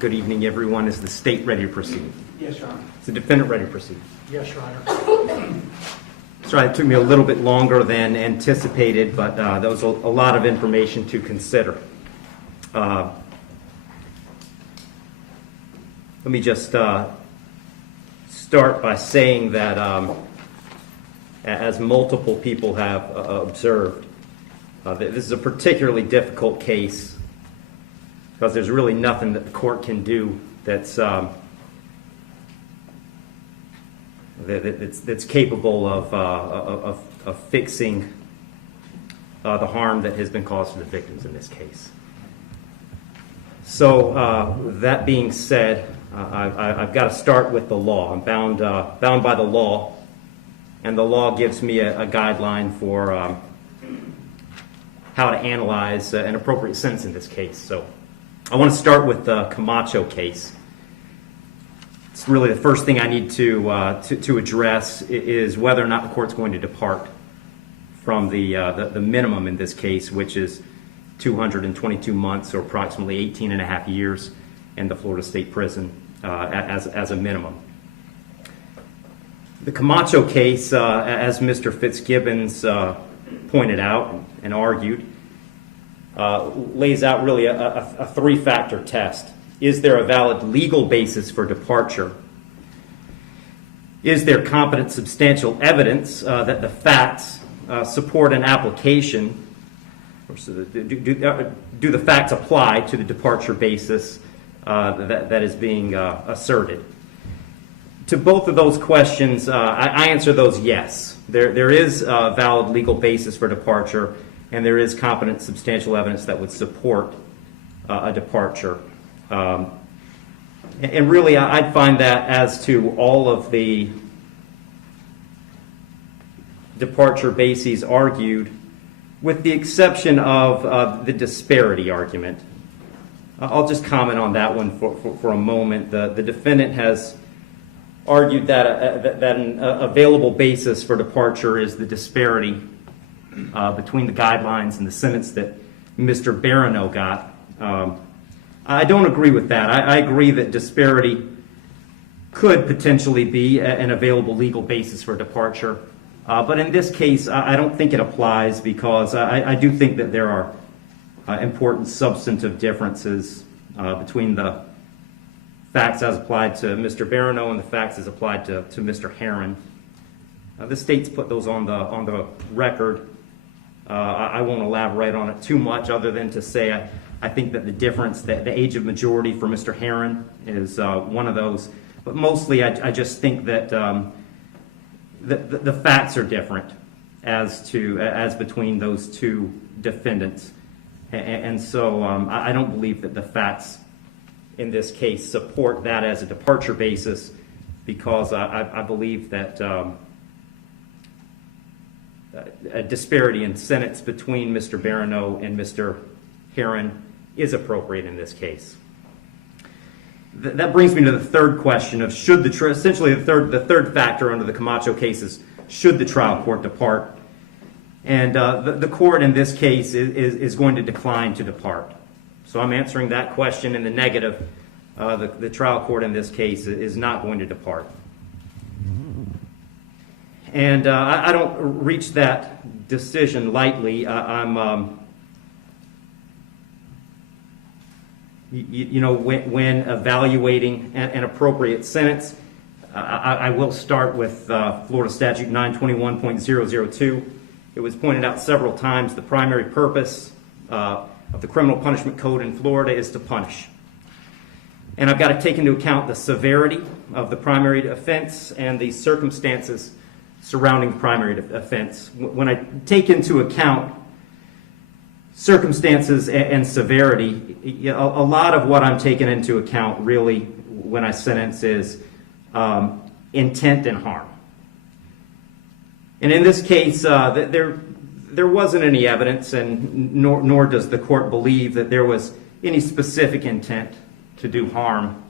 Good evening, everyone. Is the state ready to proceed? Yes, Your Honor. Is the defendant ready to proceed? Yes, Your Honor. Sorry, it took me a little bit longer than anticipated, but there was a lot of information to consider. Let me just start by saying that as multiple people have observed, this is a particularly difficult case because there's really nothing that the court can do that's capable of fixing the harm that has been caused to the victims in this case. So that being said, I've got to start with the law. I'm bound by the law, and the law gives me a guideline for how to analyze an appropriate sentence in this case. So I want to start with the Camacho case. It's really the first thing I need to address is whether or not the court's going to depart from the minimum in this case, which is 222 months or approximately 18 and a half years in the Florida State Prison as a minimum. The Camacho case, as Mr. Fitzgibbons pointed out and argued, lays out really a three-factor test. Is there a valid legal basis for departure? Is there competent substantial evidence that the facts support an application? Or do the facts apply to the departure basis that is being asserted? To both of those questions, I answer those yes. There is a valid legal basis for departure, and there is competent substantial evidence that would support a departure. And really, I'd find that as to all of the departure bases argued, with the exception of the disparity argument. I'll just comment on that one for a moment. The defendant has argued that an available basis for departure is the disparity between the guidelines and the sentence that Mr. Barano got. I don't agree with that. I agree that disparity could potentially be an available legal basis for departure. But in this case, I don't think it applies because I do think that there are important substantive differences between the facts as applied to Mr. Barano and the facts as applied to Mr. Heyrin. The state's put those on the record. I won't elaborate on it too much other than to say I think that the difference, the age of majority for Mr. Heyrin is one of those. But mostly I just think that the facts are different as between those two defendants. And so I don't believe that the facts in this case support that as a departure basis because I believe that a disparity in sentence between Mr. Barano and Mr. Heyrin is appropriate in this case. That brings me to the third question of should essentially the third factor under the Camacho case is should the trial court depart? And the court in this case is going to decline to depart. So I'm answering that question in the negative. The trial court in this case is not going to depart. And I don't reach that decision lightly. When evaluating an appropriate sentence, I will start with Florida Statute 921.002. It was pointed out several times the primary purpose of the criminal punishment code in Florida is to punish. And I've got to take into account the severity of the primary offense and the circumstances surrounding the primary offense. When I take into account circumstances and severity, a lot of what I'm taking into account really when I sentence is intent and harm. And in this case, there wasn't any evidence, and nor does the court believe that there was any specific intent to do harm,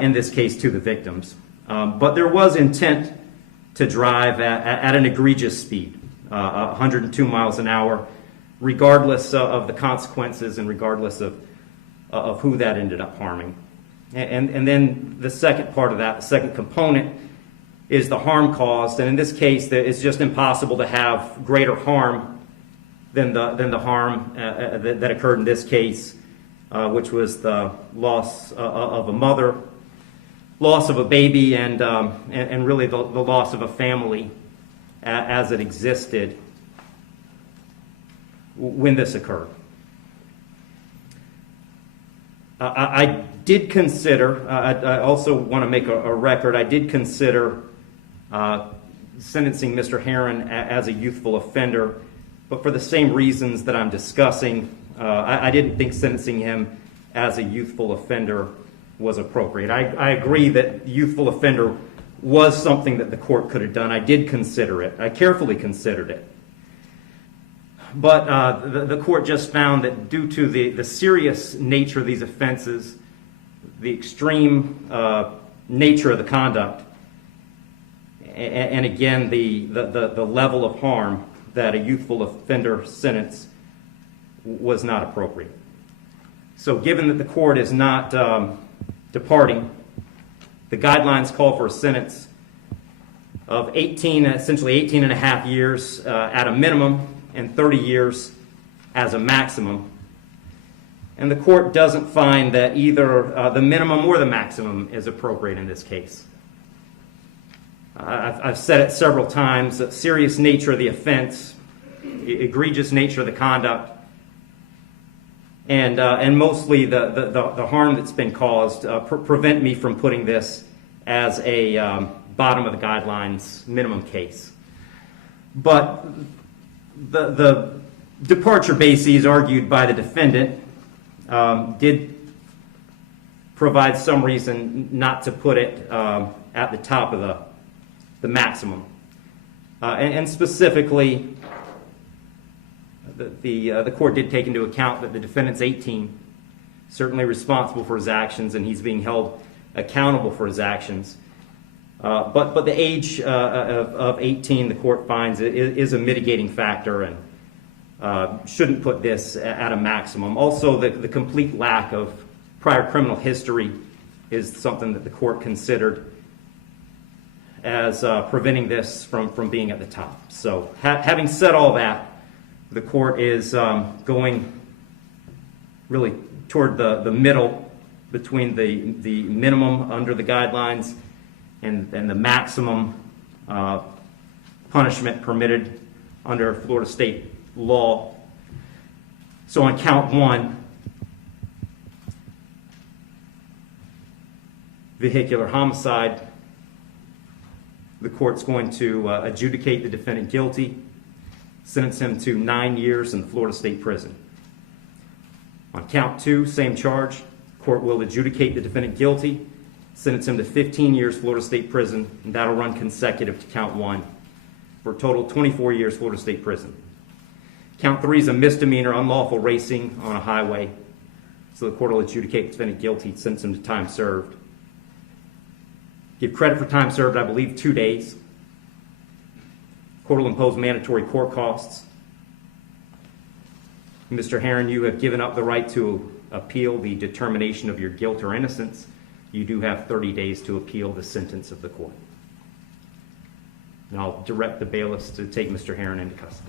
in this case to the victims. But there was intent to drive at an egregious speed, 102 miles an hour, regardless of the consequences and regardless of of who that ended up harming. And then the second part of that, the second component, is the harm caused. And in this case, it's just impossible to have greater harm than the harm that occurred in this case, which was the loss of a mother, loss of a baby, and really the loss of a family as it existed when this occurred. I did consider, I also want to make a record, I did consider sentencing Mr. Heron as a youthful offender, but for the same reasons that I'm discussing, I didn't think sentencing him as a youthful offender was appropriate. I agree that youthful offender was something that the court could have done. I did consider it. I carefully considered it. But the court just found that due to the serious nature of these offenses, the extreme nature of the conduct, and again, the level of harm, that a youthful offender sentence was not appropriate. So given that the court is not departing, the guidelines call for a sentence of essentially 18 and a half years at a minimum, and 30 years as a maximum. And the court doesn't find that either the minimum or the maximum is appropriate in this case. I've said it several times, that serious nature of the offense, egregious nature of the conduct, and mostly the harm that's been caused prevent me from putting this as a bottom of the guidelines minimum case. But the departure bases argued by the defendant did provide some reason not to put it at the top of the maximum. And specifically, the court did take into account that the defendant's 18, certainly responsible for his actions, and he's being held accountable for his actions. But the age of 18, the court finds is a mitigating factor and shouldn't put this at a maximum. Also, the complete lack of prior criminal history is something that the court considered as preventing this from being at the top. So having said all that, the court is going really toward the middle between the minimum under the guidelines and the maximum punishment permitted under Florida state law. So on count one, vehicular homicide, the court's going to adjudicate the defendant guilty, sentence him to 9 years in the Florida State Prison. On count two, same charge, court will adjudicate the defendant guilty, sentence him to 15 years Florida State Prison, and that'll run consecutive to count one, for a total of 24 years Florida State Prison. Count three is a misdemeanor, unlawful racing on a highway, so the court will adjudicate the defendant guilty, sentence him to time served. Give credit for time served, I believe, 2 days. Court will impose mandatory court costs. Mr. Heron, you have given up the right to appeal the determination of your guilt or innocence. You do have 30 days to appeal the sentence of the court. And I'll direct the bailiffs to take Mr. Heron into custody.